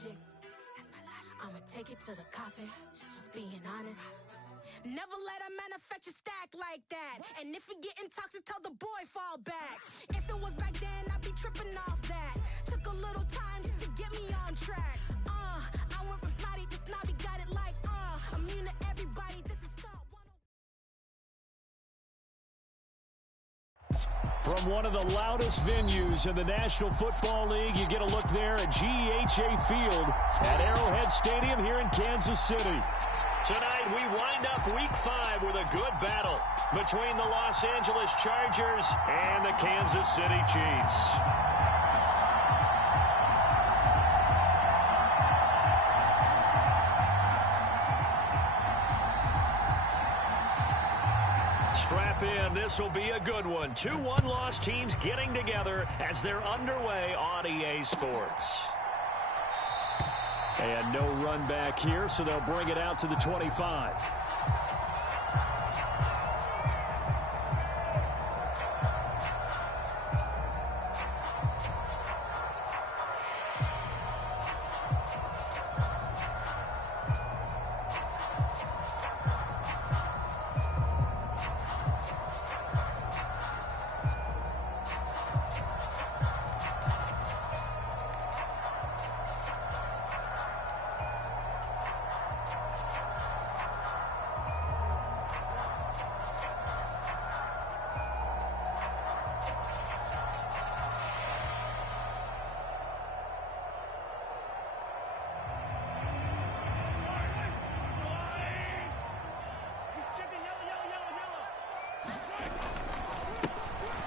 logic. I'ma take it to the coffin, just being honest. Never let a manufacture stack like that. And if it getting toxic, tell the boy fall back. If it was back then, I'd be tripping off that. Took a little time just to get me on track. I went from snotty to snobby, got it like, immune to everybody, this is Star 101. From one of the loudest venues in the National Football League, you get a look there at GEHA Field at Arrowhead Stadium here in Kansas City. Tonight, we wind up Week 5 with a good battle between the Los Angeles Chargers and the Kansas City Chiefs. Strap in, this will be a good one. 2 one-loss teams getting together as they're underway on EA Sports. And no run back here, so they'll bring it out to the 25.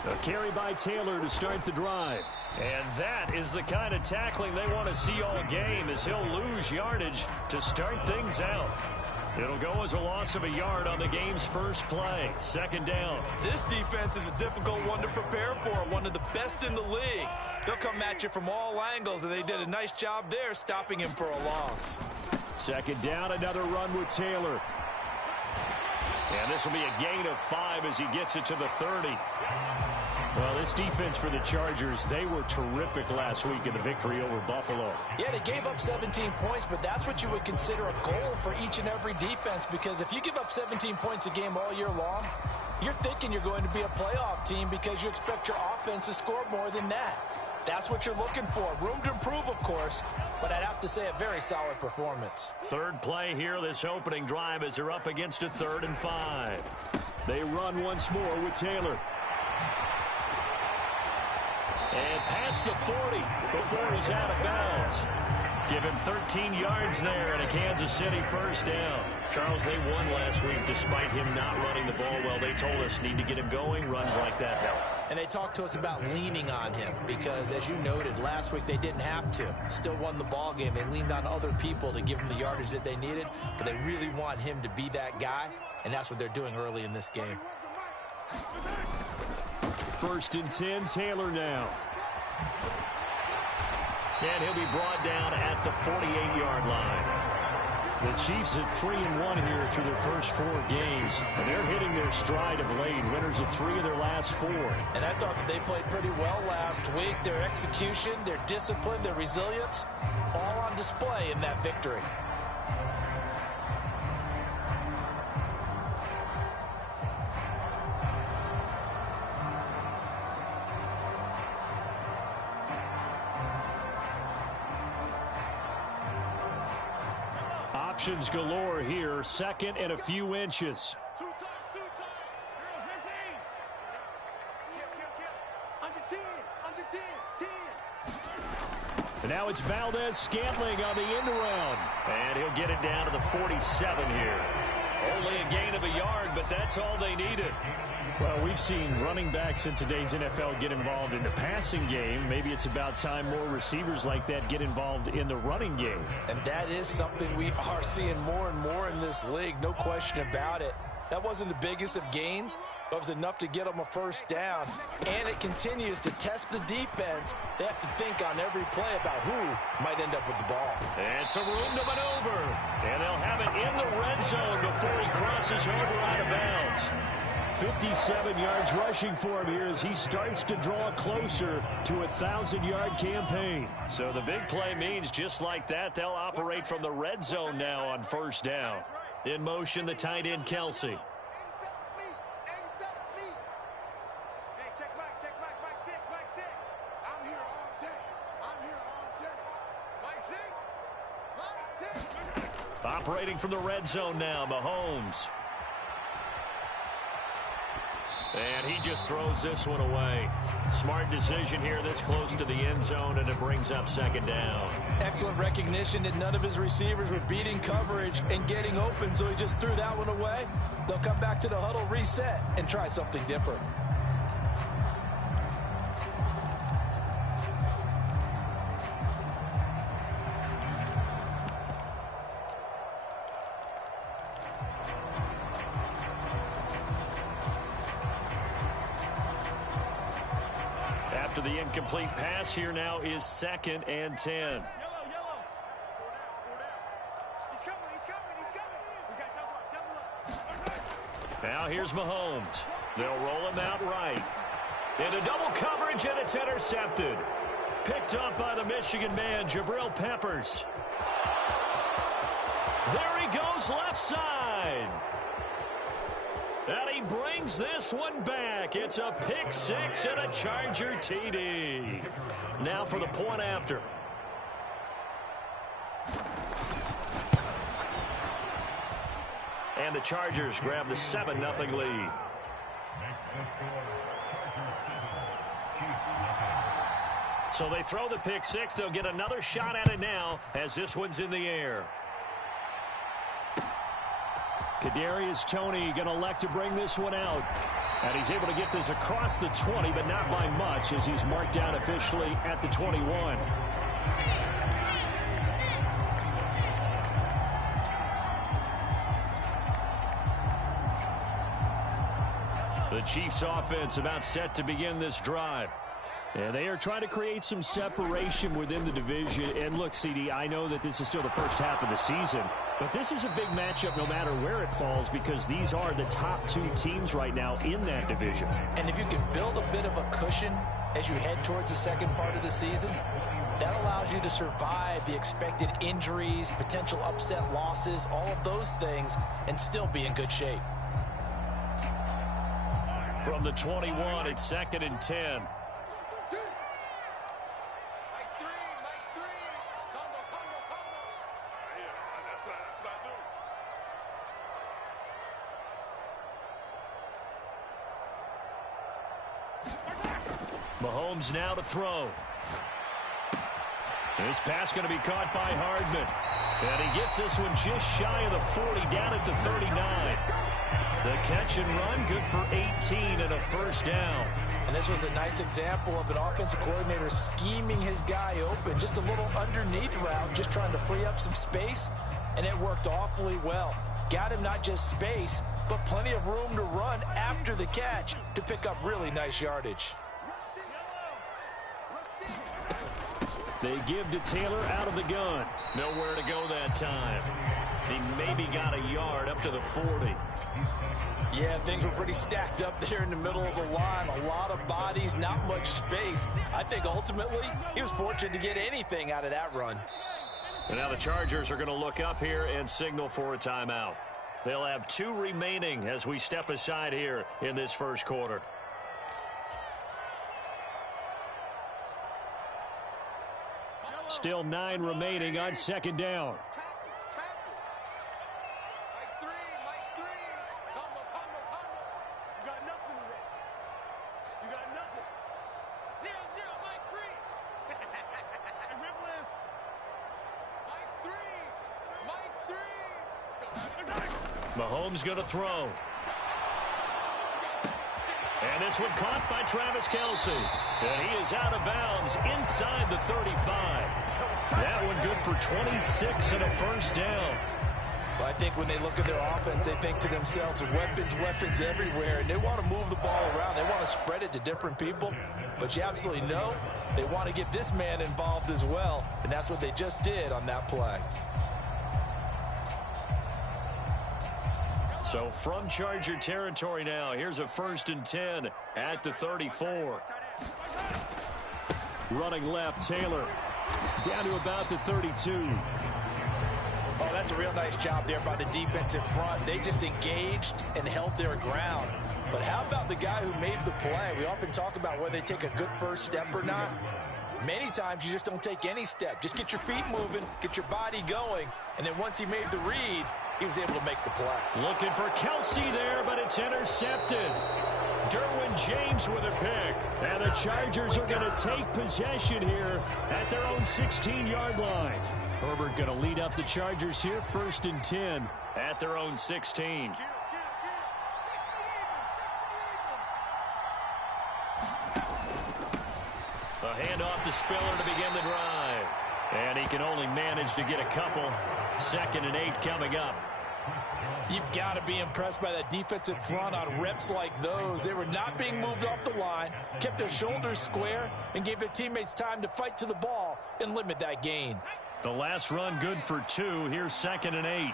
A carry by Taylor to start the drive. And that is the kind of tackling they want to see all game, as he'll lose yardage to start things out. It'll go as a loss of a yard on the game's first play. Second down. This defense is a difficult one to prepare for, one of the best in the league. They'll come at you from all angles, and they did a nice job there stopping him for a loss. Second down, another run with Taylor. And this will be a gain of 5 as he gets it to the 30. Well, this defense for the Chargers, they were terrific last week in the victory over Buffalo. Yeah, they gave up 17 points, but that's what you would consider a goal for each and every defense, because if you give up 17 points a game all year long, you're thinking you're going to be a playoff team because you expect your offense to score more than that. That's what you're looking for. Room to improve, of course, but I'd have to say a very solid performance. Third play here, this opening drive, as they're up against a 3rd and 5. They run once more with Taylor. And past the 40 before he's out of bounds. Give him 13 yards there and a Kansas City first down. Charles, they won last week despite him not running the ball well. They told us need to get him going. Runs like that help. And they talked to us about leaning on him because, as you noted, last week they didn't have to. Still won the ball game. They leaned on other people to give them the yardage that they needed, but they really want him to be that guy, and that's what they're doing early in this game. 1st and 10, Taylor now. And he'll be brought down at the 48-yard line. The Chiefs at 3-1 here through their first 4 games. And they're hitting their stride of late. Winners of 3 of their last 4. And I thought that they played pretty well last week. Their execution, their discipline, their resilience, all on display in that victory. Options galore here. 2nd and a few inches. And now it's Valdez-Scantling on the end around. And he'll get it down to the 47 here. Only a gain of a yard, but that's all they needed. Well, we've seen running backs in today's NFL get involved in the passing game. Maybe it's about time more receivers like that get involved in the running game. And that is something we are seeing more and more in this league, no question about it. That wasn't the biggest of gains, but it was enough to get them a first down. And it continues to test the defense. They have to think on every play about who might end up with the ball. And some room to maneuver. And they'll have it in the red zone before he crosses over out of bounds. 57 yards rushing for him here as he starts to draw closer to a 1,000-yard campaign. So the big play means just like that, they'll operate from the red zone now on first down. In motion, the tight end, Kelsey. Operating from the red zone now, Mahomes. And he just throws this one away. Smart decision here this close to the end zone, and it brings up second down. Excellent recognition that none of his receivers were beating coverage and getting open, so he just threw that one away. They'll come back to the huddle, reset, and try something different. After the incomplete pass, here now is 2nd and 10. Now here's Mahomes. They'll roll him out right. Into double coverage, and it's intercepted. Picked up by the Michigan man, Jabril Peppers. There he goes, left side. And he brings this one back. It's a pick six and a Charger TD. Now for the point after. And the Chargers grab the 7-0 lead. So they throw the pick six. They'll get another shot at it now as this one's in the air. Kadarius Toney going to elect to bring this one out. And he's able to get this across the 20, but not by much as he's marked down officially at the 21. The Chiefs offense about set to begin this drive. And they are trying to create some separation within the division. And look, CD, I know that this is still the first half of the season, but this is a big matchup no matter where it falls because these are the top two teams right now in that division. And if you can build a bit of a cushion as you head towards the second part of the season, that allows you to survive the expected injuries, potential upset losses, all of those things, and still be in good shape. From the 21, it's 2nd and 10. Mahomes now to throw. This pass going to be caught by Hardman. And he gets this one just shy of the 40, down at the 39. The catch and run, good for 18 and a first down. And this was a nice example of an offensive coordinator scheming his guy open. Just a little underneath route, just trying to free up some space. And it worked awfully well. Got him not just space, but plenty of room to run after the catch to pick up really nice yardage. They give to Taylor out of the gun. Nowhere to go that time. He maybe got a yard up to the 40. Yeah, things were pretty stacked up there in the middle of the line. A lot of bodies, not much space. I think ultimately he was fortunate to get anything out of that run. And now the Chargers are going to look up here and signal for a timeout. They'll have 2 remaining as we step aside here in this first quarter. Still 9 remaining on second down. Mahomes going to throw. And this one caught by Travis Kelce. And he is out of bounds inside the 35. That one good for 26 and a first down. Well, I think when they look at their offense, they think to themselves, weapons everywhere. And they want to move the ball around. They want to spread it to different people. But you absolutely know they want to get this man involved as well. And that's what they just did on that play. So from Charger territory now, here's a 1st and 10 at the 34. Running left, Taylor. Down to about the 32. Oh, that's a real nice job there by the defensive front. They just engaged and held their ground. But how about the guy who made the play? We often talk about whether they take a good first step or not. Many times you just don't take any step. Just get your feet moving, get your body going, and then once he made the read, he was able to make the play. Looking for Kelsey there, but it's intercepted. Derwin James with a pick. And the Chargers are going to take possession here at their own 16-yard line. Herbert going to lead up the Chargers here, 1st and 10 at their own 16. A handoff to Spiller to begin the drive. And he can only manage to get a couple. 2nd and 8 coming up. You've got to be impressed by that defensive front on reps like those. They were not being moved off the line, kept their shoulders square, and gave their teammates time to fight to the ball and limit that gain. The last run good for 2. Here's 2nd and 8.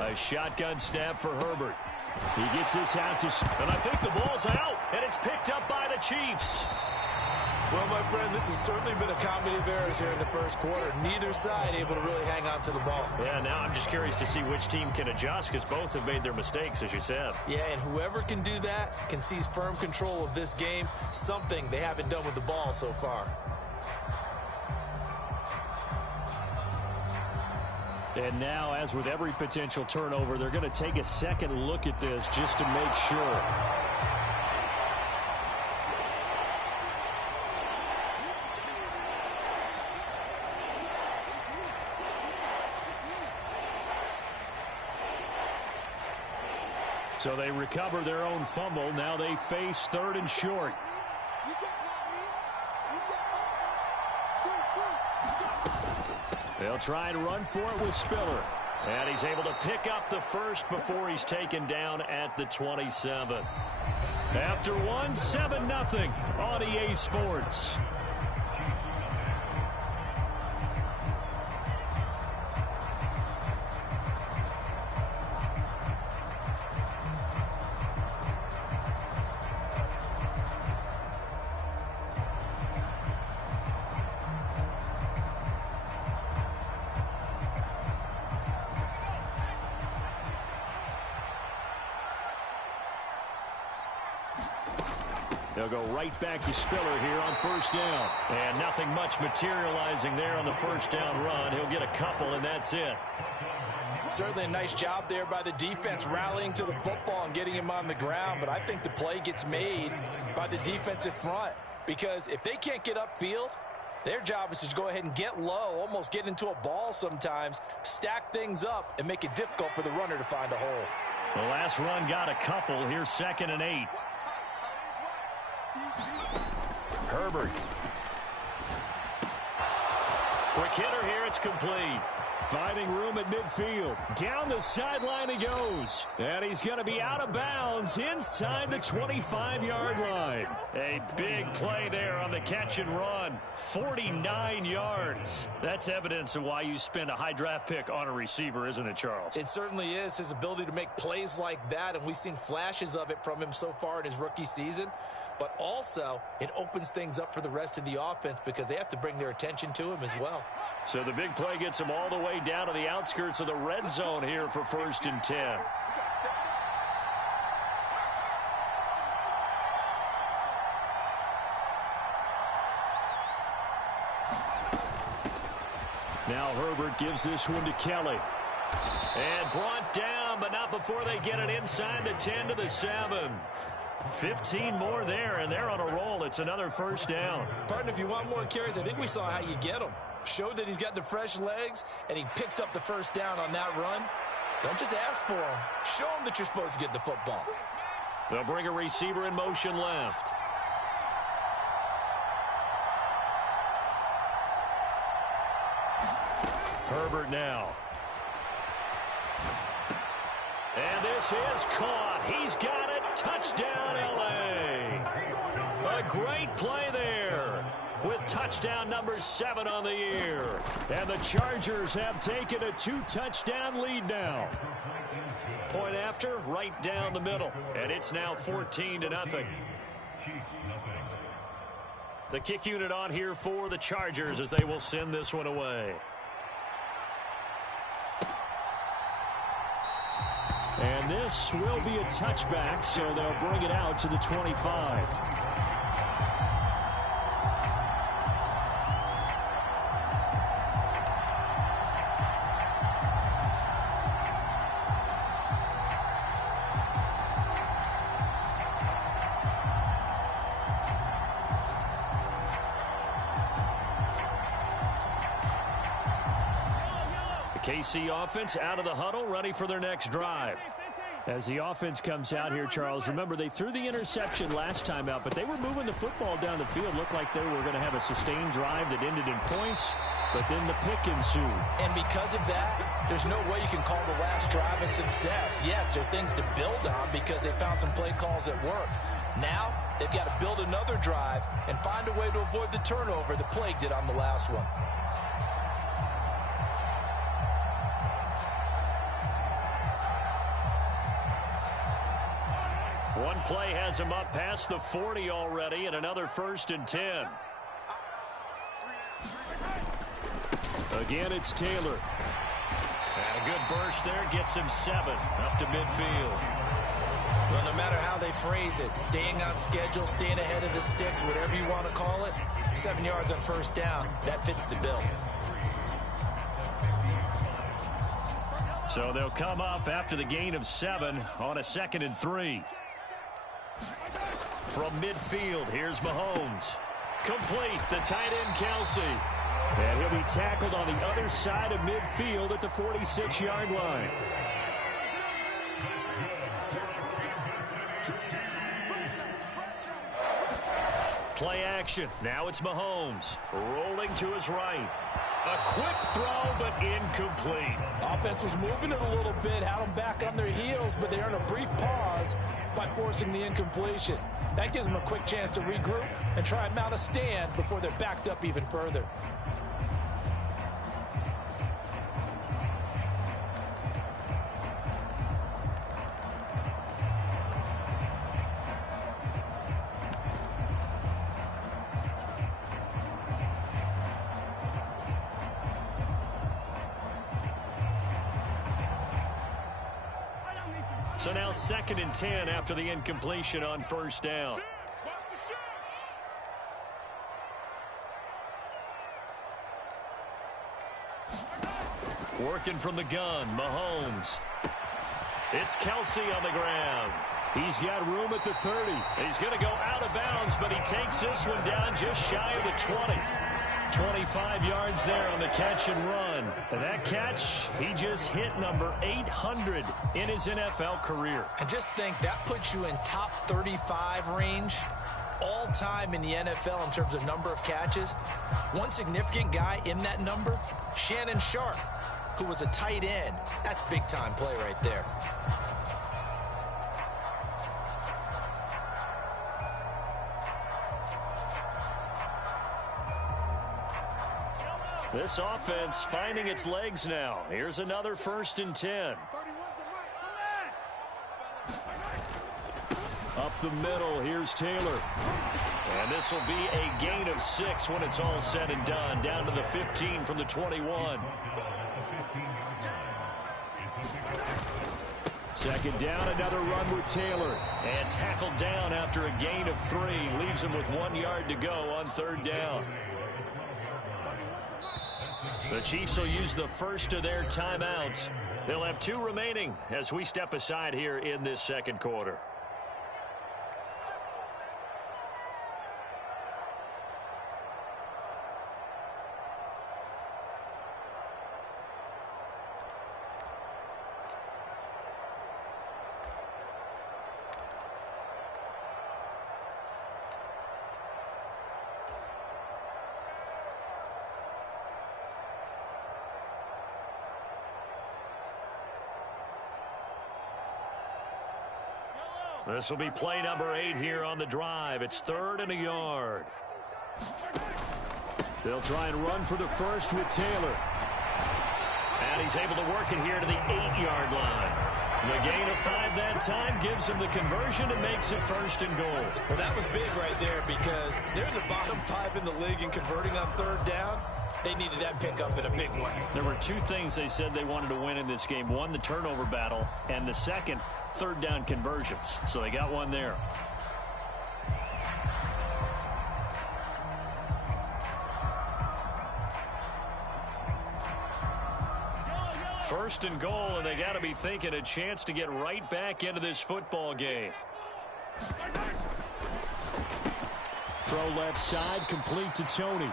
A shotgun snap for Herbert. He gets this out to... And I think the ball's out, and it's picked up by the Chiefs. Well, my friend, this has certainly been a comedy of errors here in the first quarter. Neither side able to really hang on to the ball. Yeah, now I'm just curious to see which team can adjust, because both have made their mistakes, as you said. Yeah, and whoever can do that can seize firm control of this game, something they haven't done with the ball so far. And now, as with every potential turnover, they're going to take a second look at this just to make sure. So they recover their own fumble. Now they face 3rd and short. They'll try and run for it with Spiller. And he's able to pick up the first before he's taken down at the 27. After one, 7-0 on EA Sports. They'll go right back to Spiller here on 1st down. And nothing much materializing there on the 1st down run. He'll get a couple, and that's it. Certainly a nice job there by the defense rallying to the football and getting him on the ground. But I think the play gets made by the defensive front, because if they can't get upfield, their job is to go ahead and get low, almost get into a ball sometimes, stack things up, and make it difficult for the runner to find a hole. The last run got a couple. Here's 2nd and 8. Herbert. Quick hitter here. It's complete. Finding room at midfield. Down the sideline he goes. And he's going to be out of bounds inside the 25-yard line. A big play there on the catch and run. 49 yards. That's evidence of why you spend a high draft pick on a receiver, isn't it, Charles? It certainly is. His ability to make plays like that, and we've seen flashes of it from him so far in his rookie season. But also, it opens things up for the rest of the offense because they have to bring their attention to him as well. So the big play gets him all the way down to the outskirts of the red zone here for 1st and 10. Now Herbert gives this one to Kelly. And brought down, but not before they get it inside the 10 to the 7. 15 more there, and they're on a roll. It's another 1st down. Partner, if you want more carries, I think we saw how you get them. Showed that he's got the fresh legs, and he picked up the 1st down on that run. Don't just ask for him. Show him that you're supposed to get the football. They'll bring a receiver in motion left. Herbert now. And this is caught. He's got it. Touchdown, L.A. A great play there with touchdown number 7 on the year. And the Chargers have taken a 2-touchdown lead now. Point after, right down the middle. And it's now 14-0. The kick unit on here for the Chargers as they will send this one away. And this will be a touchback, so they'll bring it out to the 25. KC offense out of the huddle, ready for their next drive. As the offense comes out here, Charles, remember they threw the interception last time out, but they were moving the football down the field. Looked like they were going to have a sustained drive that ended in points, but then the pick ensued. And because of that, there's no way you can call the last drive a success. Yes, there are things to build on because they found some play calls that work. Now, they've got to build another drive and find a way to avoid the turnover that plagued it on the last one. One play has him up past the 40 already, and another 1st and 10. Again, it's Taylor. And a good burst there gets him 7 up to midfield. Well, no matter how they phrase it, staying on schedule, staying ahead of the sticks, whatever you want to call it, 7 yards on 1st down, that fits the bill. So they'll come up after the gain of 7 on a 2nd and 3. From midfield, here's Mahomes. Complete, the tight end, Kelce. And he'll be tackled on the other side of midfield at the 46-yard line. Play action. Now it's Mahomes. Rolling to his right. A quick throw, but incomplete. Offense was moving it a little bit, had them back on their heels, but they earned a brief pause by forcing the incompletion. That gives them a quick chance to regroup and try and mount a stand before they're backed up even further. So now 2nd and 10 after the incompletion on 1st down. Working from the gun, Mahomes. It's Kelce on the ground. He's got room at the 30. He's going to go out of bounds, but he takes this one down just shy of the 20. 25 yards there on the catch and run. And that catch, he just hit number 800 in his NFL career. And just think, that puts you in top 35 range all time in the NFL in terms of number of catches. One significant guy in that number, Shannon Sharpe, who was a tight end. That's big-time play right there. This offense finding its legs now. Here's another 1st and 10. Up the middle, here's Taylor. And this will be a gain of 6 when it's all said and done. Down to the 15 from the 21. 2nd down, another run with Taylor. And tackled down after a gain of 3. Leaves him with 1 yard to go on 3rd down. The Chiefs will use the first of their timeouts. They'll have 2 remaining as we step aside here in this 2nd quarter. This will be play number 8 here on the drive. It's 3rd and a yard. They'll try and run for the first with Taylor. And he's able to work it here to the 8-yard line. The gain of 5 that time gives him the conversion and makes it 1st and goal. Well, that was big right there because they're the bottom 5 in the league in converting on 3rd down. They needed that pickup in a big way. There were 2 things they said they wanted to win in this game. One, the turnover battle, and the second, 3rd down conversions. So they got one there. First and goal, and they got to be thinking a chance to get right back into this football game. Throw left side, complete to Tony.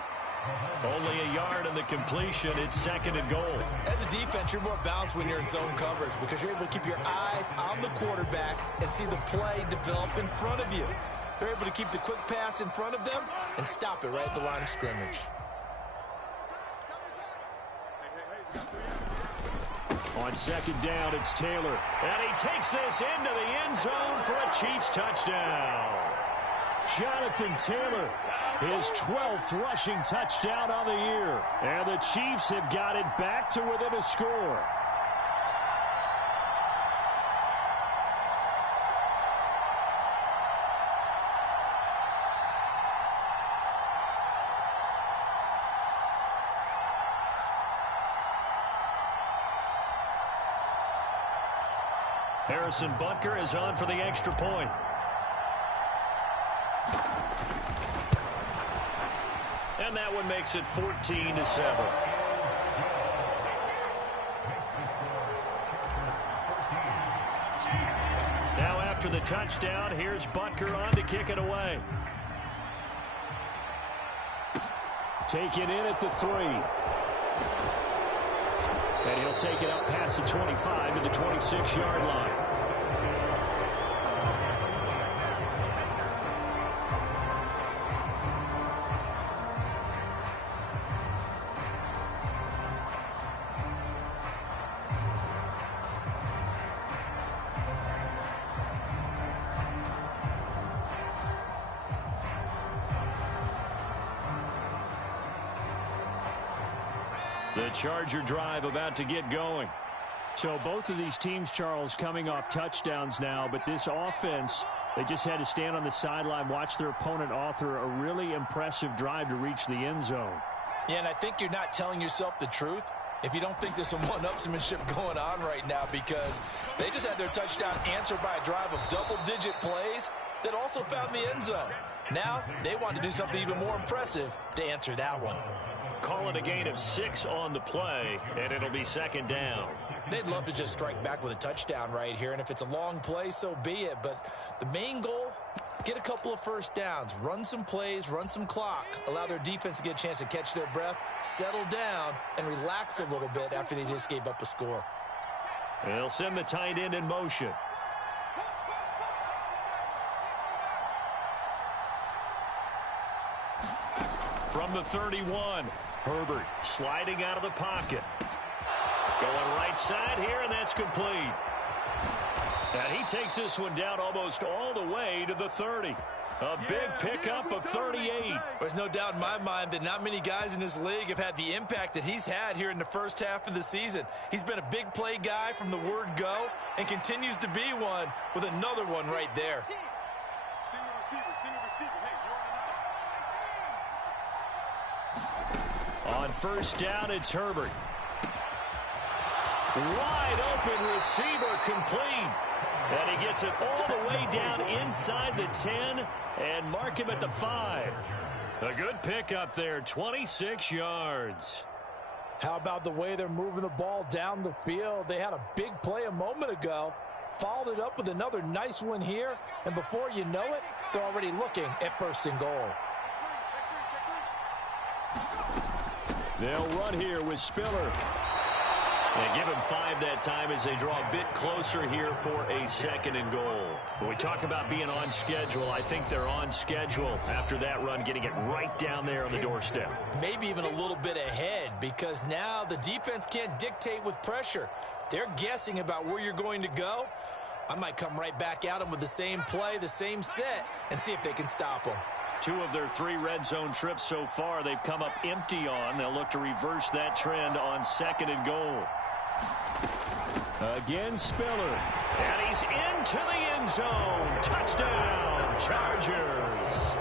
Only a yard in the completion. It's 2nd and goal. As a defense, you're more balanced when you're in zone coverage because you're able to keep your eyes on the quarterback and see the play develop in front of you. They're able to keep the quick pass in front of them and stop it right at the line of scrimmage. On 2nd down, it's Taylor. And he takes this into the end zone for a Chiefs touchdown. Jonathan Taylor, his 12th rushing touchdown on the year. And the Chiefs have got it back to within a score. Harrison Butker is on for the extra point. And that one makes it 14-7. Now after the touchdown, here's Butker on to kick it away. Taken in at the 3. And he'll take it up past the 25 to the 26-yard line. The Charger drive about to get going. So both of these teams, Charles, coming off touchdowns now, but this offense, they just had to stand on the sideline, watch their opponent author a really impressive drive to reach the end zone. Yeah, and I think you're not telling yourself the truth if you don't think there's some one-upsmanship going on right now, because they just had their touchdown answered by a drive of double-digit plays that also found the end zone. Now they want to do something even more impressive to answer that one. Call it a gain of 6 on the play, and it'll be 2nd down. They'd love to just strike back with a touchdown right here, and if it's a long play, so be it. But the main goal, get a couple of first downs, run some plays, run some clock, allow their defense to get a chance to catch their breath, settle down, and relax a little bit after they just gave up a score. They'll send the tight end in motion. From the 31, Herbert sliding out of the pocket. Going right side here, and that's complete. And he takes this one down almost all the way to the 30. A big pickup of 38. There's no doubt in my mind that not many guys in this league have had the impact that he's had here in the first half of the season. He's been a big play guy from the word go and continues to be one with another one right there. Single receiver. Hey, on 1st down, it's Herbert. Wide open receiver, complete. And he gets it all the way down inside the 10 and mark him at the 5. A good pickup there, 26 yards. How about the way they're moving the ball down the field? They had a big play a moment ago, followed it up with another nice one here, and before you know it, they're already looking at 1st and goal. They'll run here with Spiller. And give him 5 that time as they draw a bit closer here for a 2nd and goal. When we talk about being on schedule, I think they're on schedule after that run, getting it right down there on the doorstep. Maybe even a little bit ahead, because now the defense can't dictate with pressure. They're guessing about where you're going to go. I might come right back at them with the same play, the same set, and see if they can stop them. 2 of their 3 red zone trips so far they've come up empty on. They'll look to reverse that trend on 2nd and goal. Again, Spiller. And he's into the end zone. Touchdown, Chargers.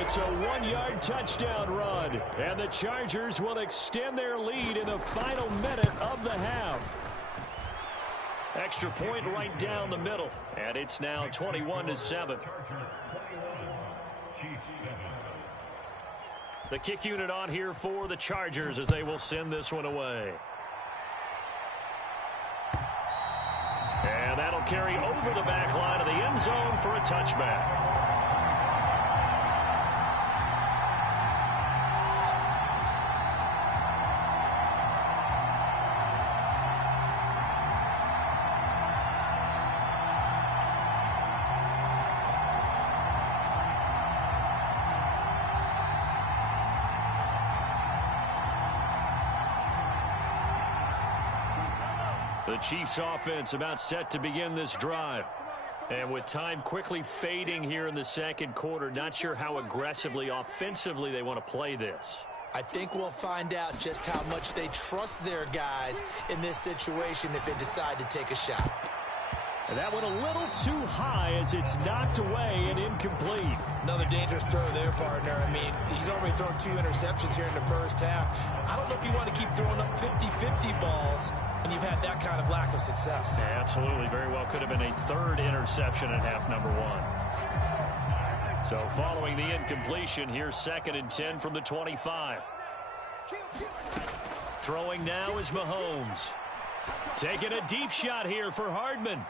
It's a 1-yard touchdown run. And the Chargers will extend their lead in the final minute of the half. Extra point right down the middle. And it's now 21-7. The kick unit on here for the Chargers as they will send this one away. And that'll carry over the back line of the end zone for a touchback. The Chiefs offense about set to begin this drive. And with time quickly fading here in the second quarter, not sure how aggressively, offensively they want to play this. I think we'll find out just how much they trust their guys in this situation if they decide to take a shot. And that went a little too high as it's knocked away and incomplete. Another dangerous throw there, partner. I mean, he's already thrown 2 interceptions here in the first half. I don't know if you want to keep throwing up 50-50 balls when you've had that kind of lack of success. Yeah, absolutely. Very well could have been a 3rd interception in half number 1. So following the incompletion, here's 2nd and 10 from the 25. Throwing now is Mahomes. Taking a deep shot here for Hardman.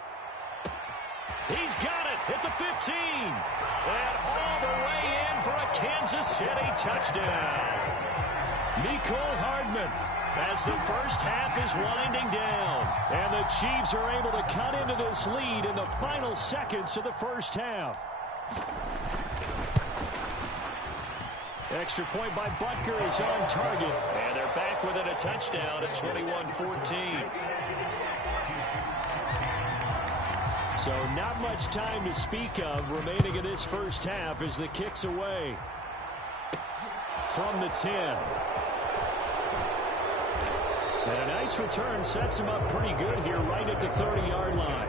He's got it at the 15. And all the way in for a Kansas City touchdown. Mecole Hardman as the first half is winding down. And the Chiefs are able to cut into this lead in the final seconds of the first half. Extra point by Butker is on target. And they're back within a touchdown at 21-14. So not much time to speak of remaining in this first half as the kick's away from the 10. And a nice return sets him up pretty good here right at the 30-yard line.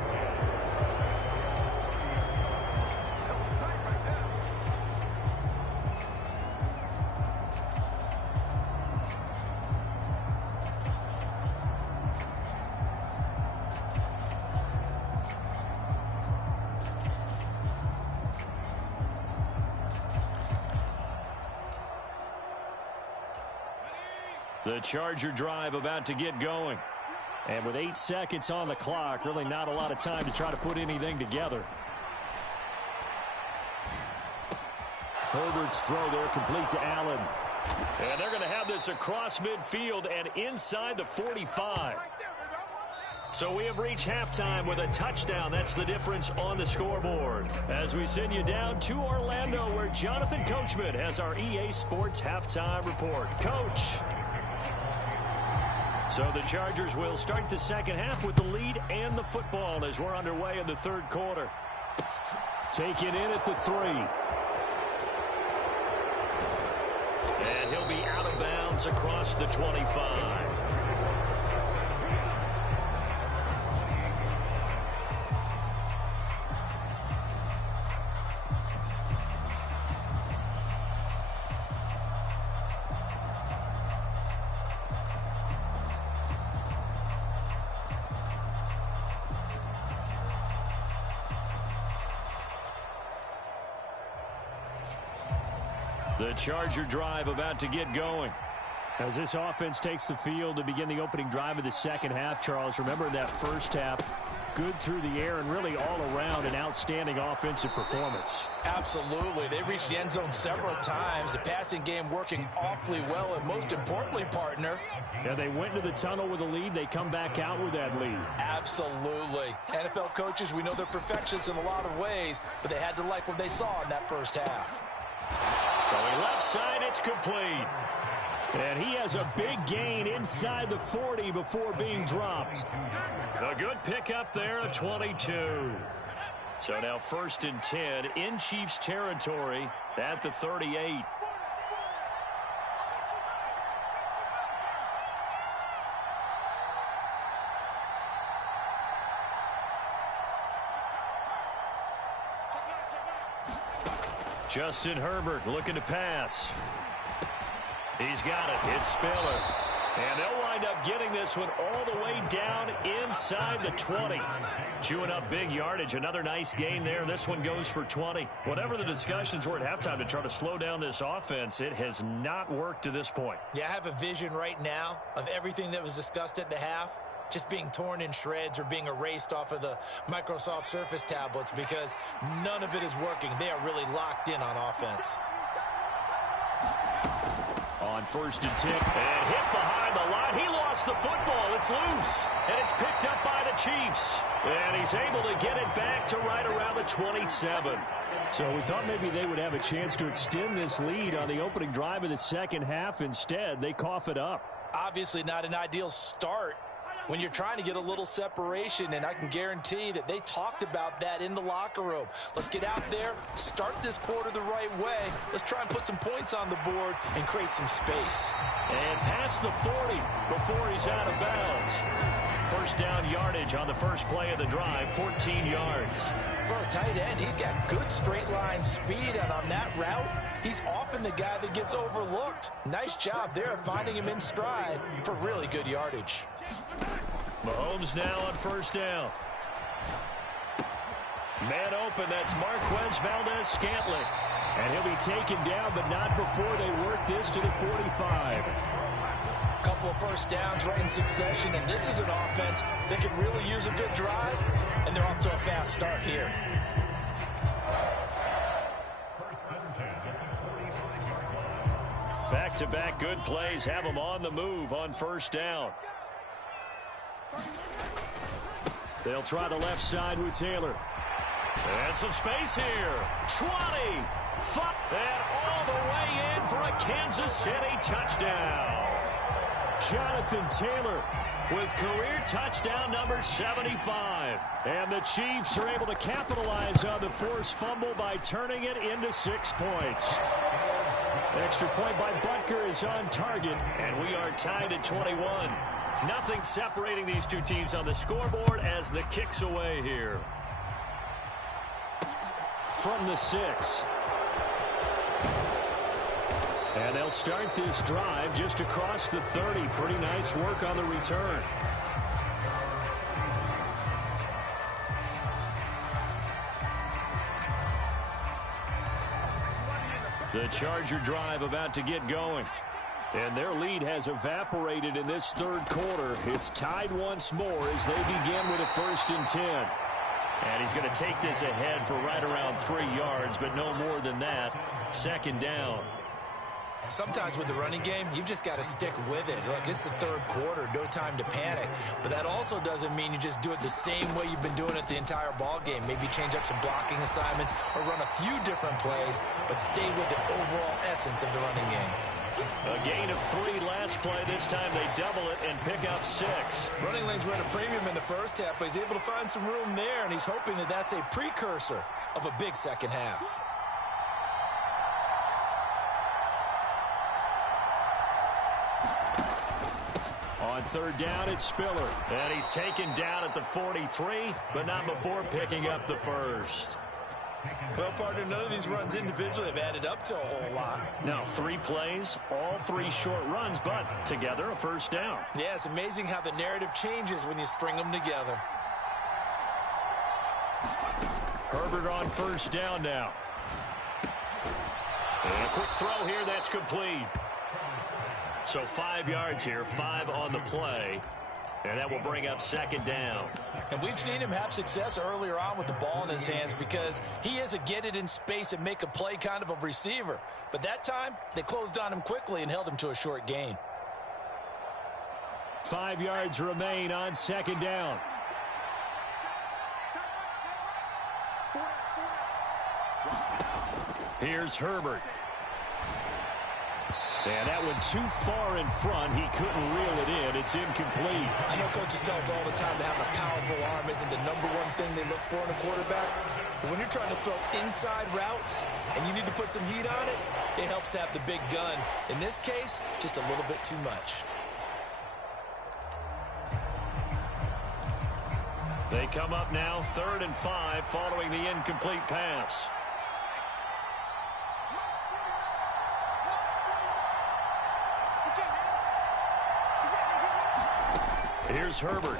The Charger drive about to get going. And with 8 seconds on the clock, really not a lot of time to try to put anything together. Herbert's throw there complete to Allen. And they're going to have this across midfield and inside the 45. So we have reached halftime with a touchdown. That's the difference on the scoreboard. As we send you down to Orlando, where Jonathan Coachman has our EA Sports halftime report. Coach. So the Chargers will start the second half with the lead and the football as we're underway in the third quarter. Taken in at the 3. And he'll be out of bounds across the 25. The Charger drive about to get going. As this offense takes the field to begin the opening drive of the second half, Charles, remember that first half, good through the air and really all around an outstanding offensive performance. Absolutely. They reached the end zone several times. The passing game working awfully well, and most importantly, partner. Yeah, they went into the tunnel with a lead. They come back out with that lead. Absolutely. NFL coaches, we know they're perfectionists in a lot of ways, but they had to like what they saw in that first half. Throwing left side, it's complete. And he has a big gain inside the 40 before being dropped. A good pickup there at 22. So now 1st and 10 in Chiefs territory at the 38. Justin Herbert looking to pass. He's got it. It's Spiller. And they'll wind up getting this one all the way down inside the 20. Chewing up big yardage. Another nice gain there. This one goes for 20. Whatever the discussions were at halftime to try to slow down this offense, it has not worked to this point. Yeah, I have a vision right now of everything that was discussed at the half just being torn in shreds or being erased off of the Microsoft Surface tablets because none of it is working. They are really locked in on offense. On 1st and 10, and hit behind the line. He lost the football. It's loose, and it's picked up by the Chiefs. And he's able to get it back to right around the 27. So we thought maybe they would have a chance to extend this lead on the opening drive of the second half. Instead, they cough it up. Obviously not an ideal start when you're trying to get a little separation, and I can guarantee that they talked about that in the locker room. Let's get out there, start this quarter the right way. Let's try and put some points on the board and create some space. And past the 40 before he's out of bounds. 1st down yardage on the first play of the drive, 14 yards. For a tight end, he's got good straight line speed, and on that route, he's often the guy that gets overlooked. Nice job there finding him in stride for really good yardage. Mahomes now on 1st down. Man open, that's Marquez Valdez-Scantling. And he'll be taken down, but not before they work this to the 45. Couple of 1st downs right in succession, and this is an offense that can really use a good drive, and they're off to a fast start here. Back-to-back good plays have them on the move on 1st down. They'll try the left side with Taylor. And some space here. 20. And all the way in for a Kansas City touchdown. Jonathan Taylor with career touchdown number 75. And the Chiefs are able to capitalize on the forced fumble by turning it into 6 points. Extra point by Butker is on target, and we are tied at 21. Nothing separating these two teams on the scoreboard as the kick's away here. From the 6. And they'll start this drive just across the 30. Pretty nice work on the return. The Charger drive about to get going. And their lead has evaporated in this 3rd quarter. It's tied once more as they begin with a 1st and 10. And he's going to take this ahead for right around 3 yards, but no more than that. 2nd down. Sometimes with the running game, you've just got to stick with it. Look, it's the 3rd quarter, no time to panic. But that also doesn't mean you just do it the same way you've been doing it the entire ball game. Maybe change up some blocking assignments or run a few different plays, but stay with the overall essence of the running game. A gain of 3 last play. This time they double it and pick up 6. Running lanes were at a premium in the first half, but he's able to find some room there, and he's hoping that that's a precursor of a big second half. On 3rd down, it's Spiller. And he's taken down at the 43, but not before picking up the 1st. Well, partner, none of these runs individually have added up to a whole lot. Now, 3 plays, all 3 short runs, but together a 1st down. Yeah, it's amazing how the narrative changes when you string them together. Herbert on 1st down now. And a quick throw here, that's complete. So 5 yards here, 5 on the play. And that will bring up 2nd down. And we've seen him have success earlier on with the ball in his hands because he is a get it in space and make a play kind of a receiver. But that time, they closed on him quickly and held him to a short gain. 5 yards remain on 2nd down. Here's Herbert. And that one too far in front. He couldn't reel it in. It's incomplete. I know coaches tell us all the time that having a powerful arm isn't the #1 thing they look for in a quarterback. But when you're trying to throw inside routes and you need to put some heat on it, it helps have the big gun. In this case, just a little bit too much. They come up now 3rd and 5 following the incomplete pass. Here's Herbert.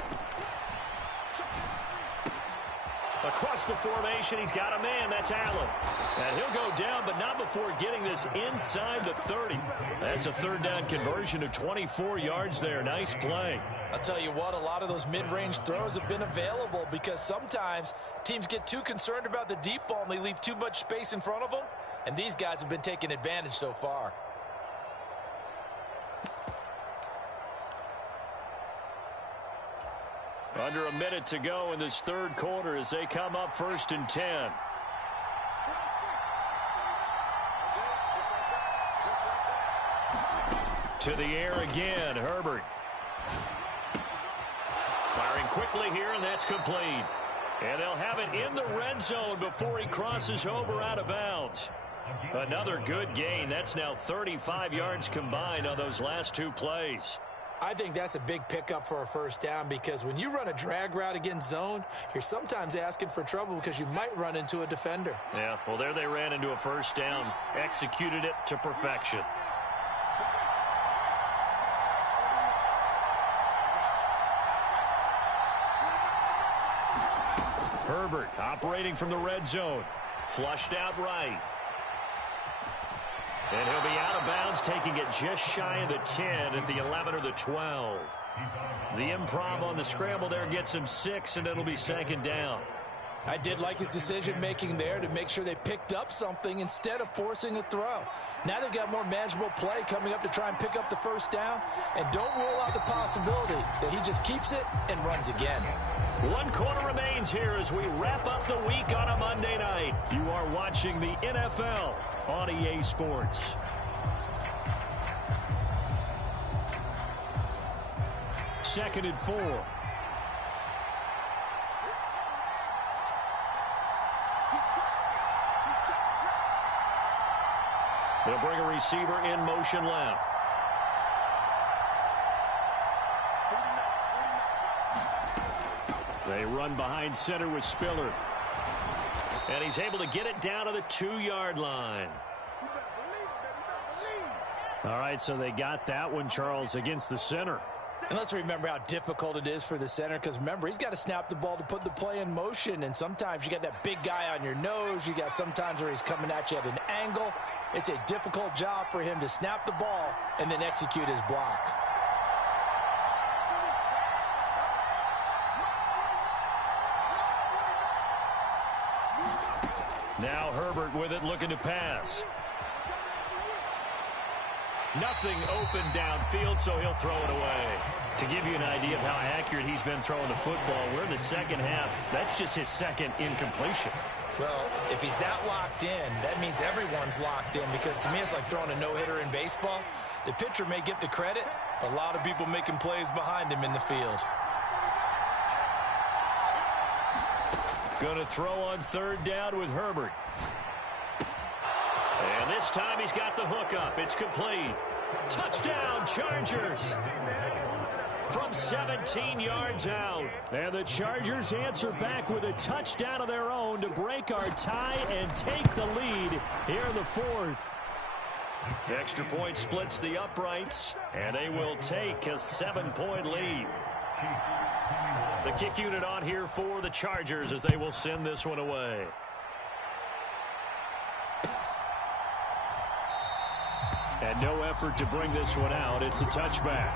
Across the formation, he's got a man. That's Allen. And he'll go down, but not before getting this inside the 30. That's a 3rd down conversion of 24 yards there. Nice play. I'll tell you what, a lot of those mid-range throws have been available because sometimes teams get too concerned about the deep ball and they leave too much space in front of them. And these guys have been taking advantage so far. Under a minute to go in this 3rd quarter as they come up 1st and 10. To the air again, Herbert. Firing quickly here, and that's complete. And they'll have it in the red zone before he crosses over out of bounds. Another good gain. That's now 35 yards combined on those last 2 plays. I think that's a big pickup for a 1st down because when you run a drag route against zone, you're sometimes asking for trouble because you might run into a defender. Yeah, well, there they ran into a 1st down, executed it to perfection. Herbert operating from the red zone. Flushed out right. And he'll be out of bounds, taking it just shy of the 10 at the 11 or the 12. The improv on the scramble there gets him 6, and it'll be 2nd down. I did like his decision-making there to make sure they picked up something instead of forcing a throw. Now they've got more manageable play coming up to try and pick up the 1st down. And don't rule out the possibility that he just keeps it and runs again. 1 quarter remains here as we wrap up the week on a Monday night. You are watching the NFL on EA Sports. Second and 4. They'll bring a receiver in motion left. They run behind center with Spiller. And he's able to get it down to the 2-yard line. All right, so they got that one, Charles, against the center. And let's remember how difficult it is for the center because, remember, he's got to snap the ball to put the play in motion. And sometimes you got that big guy on your nose. You got sometimes where he's coming at you at an angle. It's a difficult job for him to snap the ball and then execute his block. Now Herbert with it, looking to pass. Nothing open downfield, so he'll throw it away. To give you an idea of how accurate he's been throwing the football, we're in the 2nd half. That's just his 2nd incompletion. Well, if he's not locked in, that means everyone's locked in because to me it's like throwing a no-hitter in baseball. The pitcher may get the credit, a lot of people making plays behind him in the field. Going to throw on 3rd down with Herbert. And this time he's got the hook up. It's complete. Touchdown, Chargers. From 17 yards out. And the Chargers answer back with a touchdown of their own to break our tie and take the lead here in the 4th. The extra point splits the uprights, and they will take a 7-point lead. The kick unit on here for the Chargers as they will send this one away. And no effort to bring this one out. It's a touchback.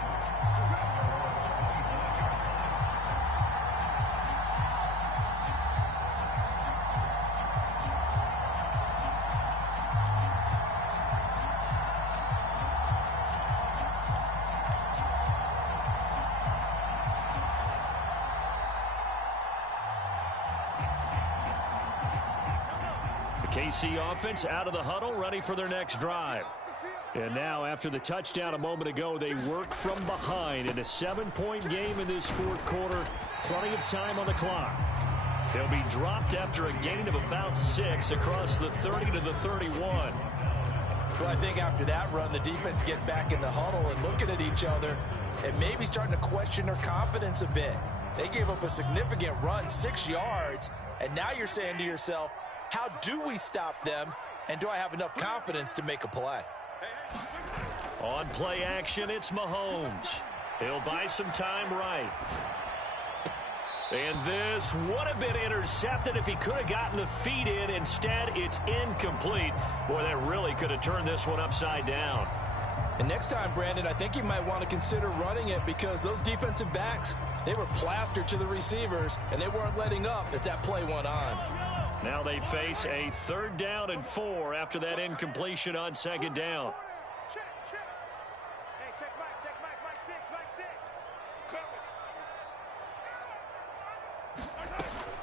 The KC offense out of the huddle, ready for their next drive. And now, after the touchdown a moment ago, they work from behind in a 7-point game in this fourth quarter. Plenty of time on the clock. He'll be dropped after a gain of about 6 across the 30 to the 31. Well, I think after that run, the defense get back in the huddle and looking at each other and maybe starting to question their confidence a bit. They gave up a significant run, 6 yards, and now you're saying to yourself, how do we stop them, and do I have enough confidence to make a play? On play action, it's Mahomes. He'll buy some time right. And this would have been intercepted if he could have gotten the feet in. Instead, it's incomplete. Boy, that really could have turned this one upside down. And next time, Brandon, I think you might want to consider running it because those defensive backs, they were plastered to the receivers, and they weren't letting up as that play went on. Now they face a 3rd down and 4 after that incompletion on 2nd down. Check. Hey, check Mike, Mike 6, Mike 6.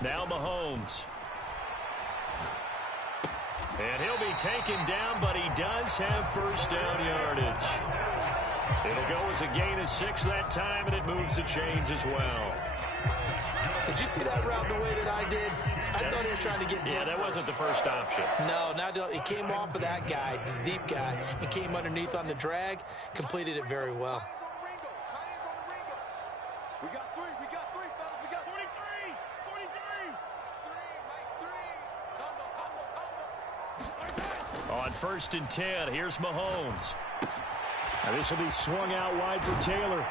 Now Mahomes. And he'll be taken down, but he does have 1st down yardage. It'll go as a gain of 6 that time, and it moves the chains as well. Did you see that route the way that I did? I thought he was trying to get deep. Yeah, that wasn't the first option. No, it came off of that guy, the deep guy, and came underneath on the drag, completed it very well. We got 3, fellas, we got 43. On 1st and 10, here's Mahomes. Now this will be swung out wide for Taylor.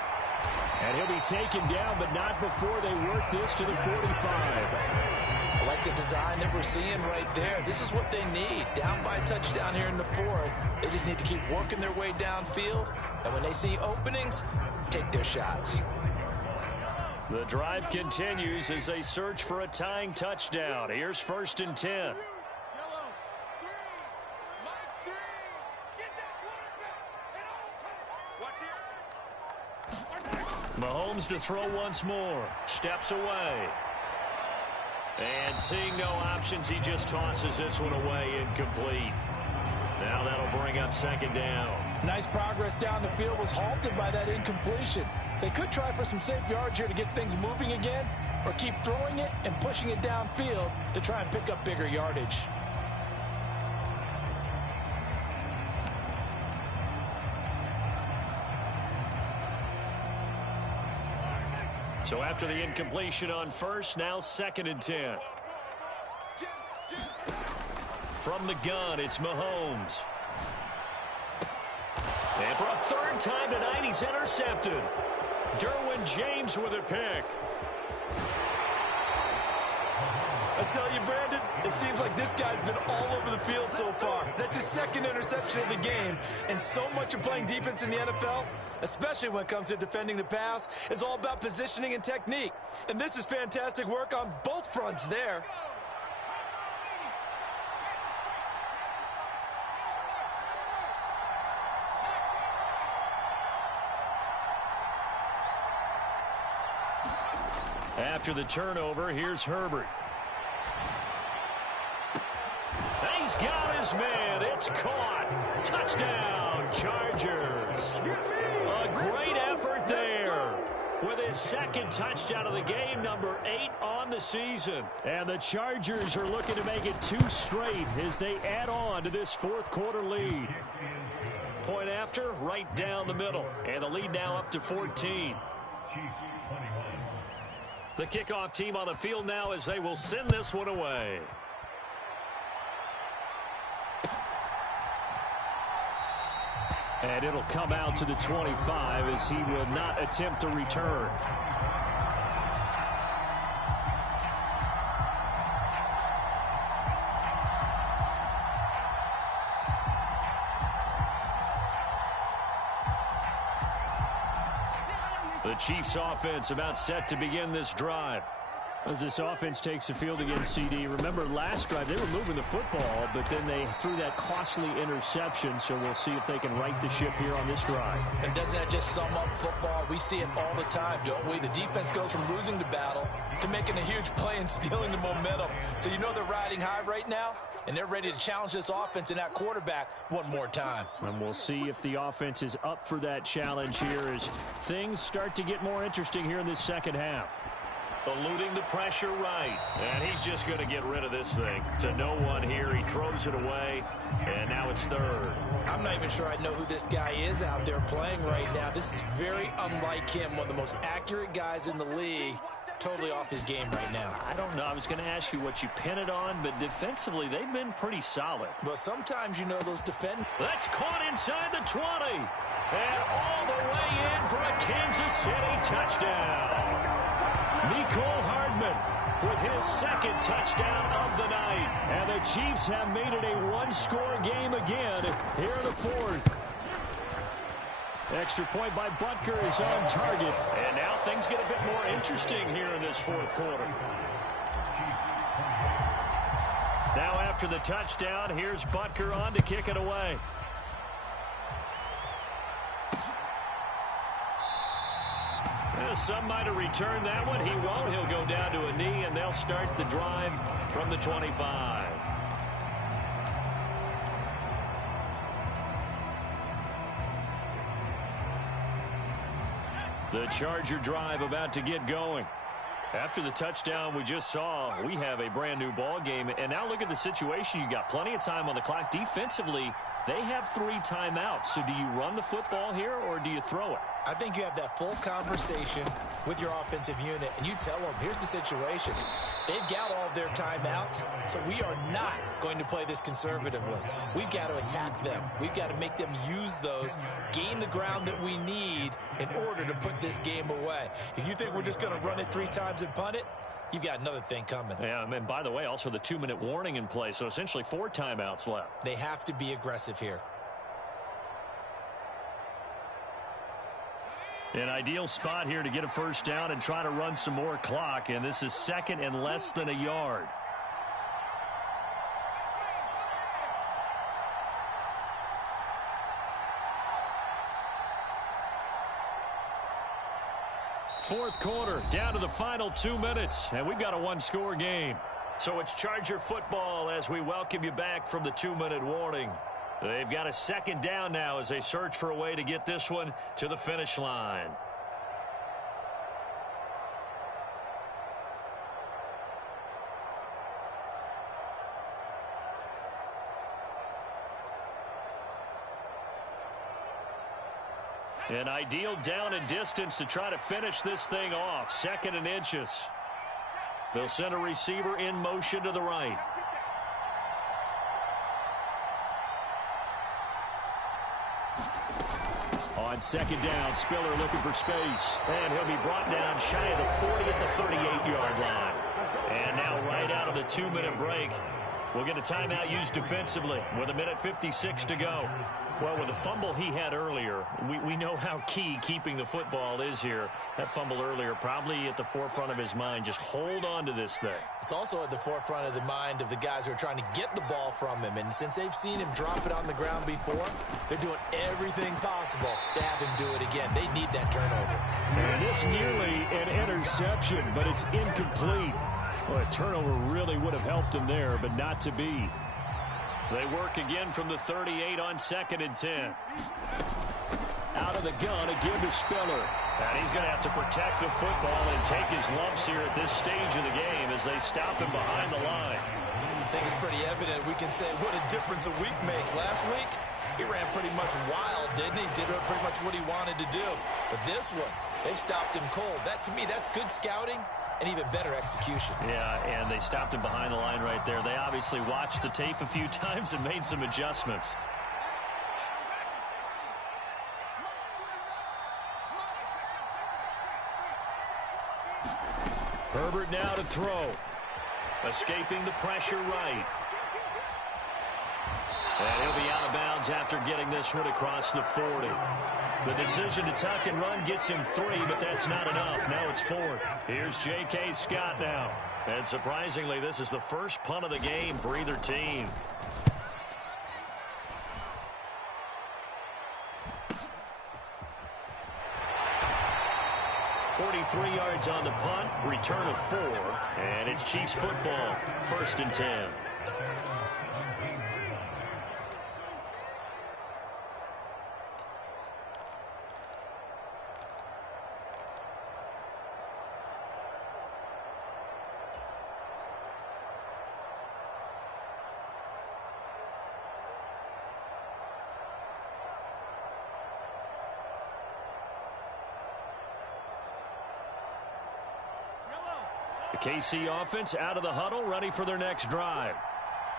And he'll be taken down, but not before they work this to the 45. I like the design that we're seeing right there. This is what they need. Down by a touchdown here in the 4th. They just need to keep working their way downfield. And when they see openings, take their shots. The drive continues as they search for a tying touchdown. Here's 1st and 10. Mahomes to throw once more. Steps away. And seeing no options, he just tosses this one away, incomplete. Now that'll bring up 2nd down. Nice progress down the field was halted by that incompletion. They could try for some safe yards here to get things moving again, or keep throwing it and pushing it downfield to try and pick up bigger yardage. So after the incompletion on 1st, now 2nd and 10. From the gun, it's Mahomes. And for a 3rd time tonight, he's intercepted. Derwin James with a pick. I tell you, Brandon, it seems like this guy's been all over the field so far. That's his 2nd interception of the game. And so much of playing defense in the NFL, especially when it comes to defending the pass, is all about positioning and technique. And this is fantastic work on both fronts there. After the turnover, here's Herbert. He's got his man. It's caught. Touchdown, Chargers. A great effort there with his 2nd touchdown of the game, number 8 on the season. And the Chargers are looking to make it 2 straight as they add on to this 4th quarter lead. Point after, right down the middle. And the lead now up to 14. The kickoff team on the field now as they will send this one away. And it'll come out to the 25 as he will not attempt a return. The Chiefs offense about set to begin this drive. As this offense takes the field against CD, remember last drive they were moving the football, but then they threw that costly interception, so we'll see if they can right the ship here on this drive. And doesn't that just sum up football? We see it all the time, don't we? The defense goes from losing the battle to making a huge play and stealing the momentum. So you know they're riding high right now, and they're ready to challenge this offense and that quarterback one more time. And we'll see if the offense is up for that challenge here as things start to get more interesting here in this second half. Eluding the pressure right. And he's just going to get rid of this thing. To no one here. He throws it away. And now it's third. I'm not even sure I know who this guy is out there playing right now. This is very unlike him. One of the most accurate guys in the league. Totally off his game right now. I don't know. I was going to ask you what you pin it on, but defensively, they've been pretty solid. But sometimes, you know, those defend. That's caught inside the 20. And all the way in for a Kansas City touchdown. Mecole Hardman with his second touchdown of the night. And the Chiefs have made it a one-score game again here in the fourth. Extra point by Butker is on target. And now things get a bit more interesting here in this fourth quarter. Now after the touchdown, here's Butker on to kick it away. Some might have returned that one. He won't. He'll go down to a knee, and they'll start the drive from the 25. The Charger drive about to get going. After the touchdown we just saw, we have a brand new ball game. And now look at the situation. You got plenty of time on the clock. Defensively, they have 3 timeouts. So do you run the football here or do you throw it? I think you have that full conversation with your offensive unit, and you tell them, here's the situation. They've got all of their timeouts, so we are not going to play this conservatively. We've got to attack them. We've got to make them use those, gain the ground that we need in order to put this game away. If you think we're just going to run it 3 times and punt it, you've got another thing coming. Yeah, and by the way, also the 2-minute warning in play, so essentially 4 timeouts left. They have to be aggressive here. An ideal spot here to get a first down and try to run some more clock, and this is second and less than a yard. Fourth quarter, down to the final 2 minutes, and we've got a one-score game. So it's Charger football as we welcome you back from the 2-minute warning. They've got a second down now as they search for a way to get this one to the finish line. An ideal down and distance to try to finish this thing off. 2nd and inches. They'll send a receiver in motion to the right. On 2nd down, Spiller looking for space. And he'll be brought down shy of the 40 at the 38-yard line. And now right out of the 2-minute break, we'll get a timeout used defensively with 1:56 to go. Well, with the fumble he had earlier, we know how key keeping the football is here. That fumble earlier probably at the forefront of his mind. Just hold on to this thing. It's also at the forefront of the mind of the guys who are trying to get the ball from him. And since they've seen him drop it on the ground before, they're doing everything possible to have him do it again. They need that turnover. And this nearly an interception, but it's incomplete. Well, a turnover really would have helped him there, but not to be. They work again from the 38 on 2nd and 10. Out of the gun, a give to Spiller. And he's going to have to protect the football and take his lumps here at this stage of the game as they stop him behind the line. I think it's pretty evident. We can say what a difference a week makes. Last week, he ran pretty much wild, didn't he? Did pretty much what he wanted to do. But this one, they stopped him cold. That, to me, that's good scouting and even better execution. Yeah, and they stopped him behind the line right there. They obviously watched the tape a few times and made some adjustments. Herbert now to throw. Escaping the pressure right. And he'll be out of bounds yards after getting this one across the 40. The decision to tuck and run gets him 3, but that's not enough. Now it's 4th. Here's J.K. Scott now. And surprisingly, this is the first punt of the game for either team. .43 yards on the punt, return of 4, and it's Chiefs football, 1st and 10. The KC offense out of the huddle, ready for their next drive.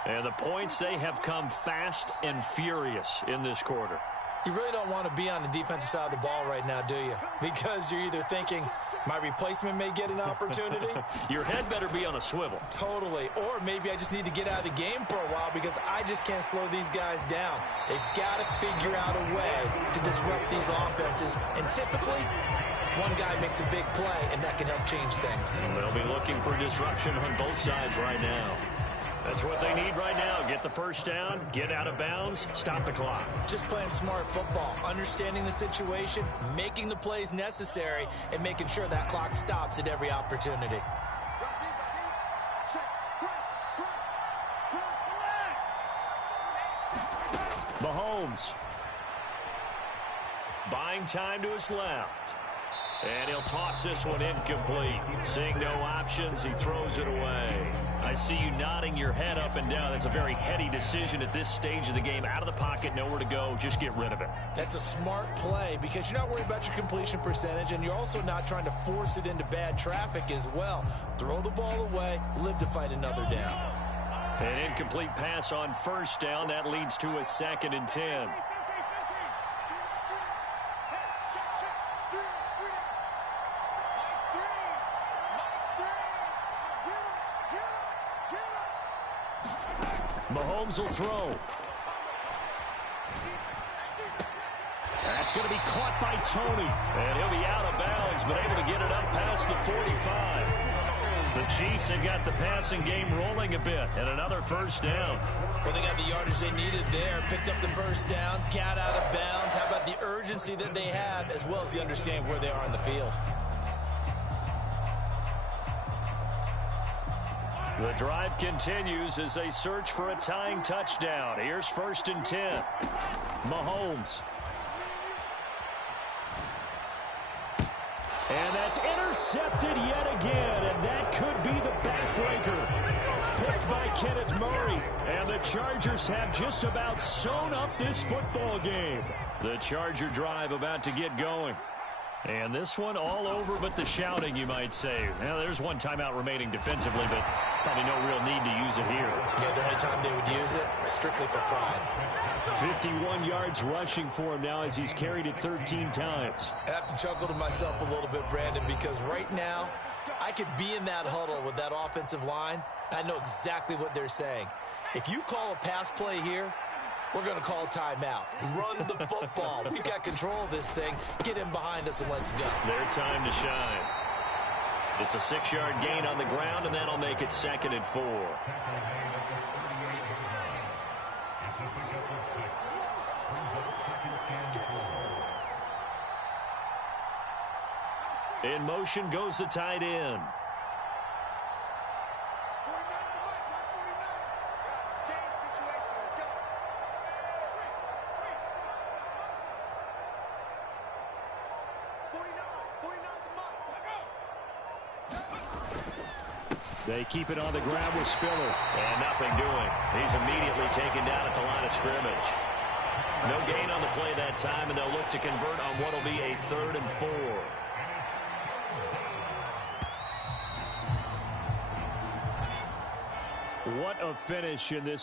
And the points, they have come fast and furious in this quarter. You really don't want to be on the defensive side of the ball right now, do you? Because you're either thinking, my replacement may get an opportunity. Your head better be on a swivel. Totally. Or maybe I just need to get out of the game for a while because I just can't slow these guys down. They've got to figure out a way to disrupt these offenses. And typically, one guy makes a big play, and that can help change things. They'll be looking for disruption on both sides right now. That's what they need right now. Get the first down, get out of bounds, stop the clock. Just playing smart football, understanding the situation, making the plays necessary, and making sure that clock stops at every opportunity. Mahomes. Buying time to his left. And he'll toss this one incomplete. Seeing no options, he throws it away. I see you nodding your head up and down. That's a very heady decision at this stage of the game. Out of the pocket, nowhere to go. Just get rid of it. That's a smart play because you're not worried about your completion percentage, and you're also not trying to force it into bad traffic as well. Throw the ball away, live to fight another down. An incomplete pass on first down. That leads to a 2nd and 10. Mahomes will throw. That's going to be caught by Tony. And he'll be out of bounds, but able to get it up past the 45. The Chiefs have got the passing game rolling a bit, and another first down. Well, they got the yardage they needed there. Picked up the first down, got out of bounds. How about the urgency that they have, as well as the understanding where they are on the field? The drive continues as they search for a tying touchdown. Here's 1st and 10. Mahomes. And that's intercepted yet again, and that could be the backbreaker. Picked by Kenneth Murray. And the Chargers have just about sewn up this football game. The Charger drive about to get going. And this one all over but the shouting, you might say. Now, there's one timeout remaining defensively, but probably no real need to use it here. Yeah, the only time they would use it, strictly for pride. 51 yards rushing for him now as he's carried it 13 times. I have to chuckle to myself a little bit, Brandon, because right now, I could be in that huddle with that offensive line. I know exactly what they're saying. If you call a pass play here, we're going to call timeout. Run the football. We've got control of this thing. Get in behind us and let's go. Their time to shine. It's a 6-yard gain on the ground, and that'll make it 2nd and 4. In motion goes the tight end. They keep it on the ground with Spiller. And nothing doing. He's immediately taken down at the line of scrimmage. No gain on the play that time, and they'll look to convert on what will be a 3rd and 4. What a finish in this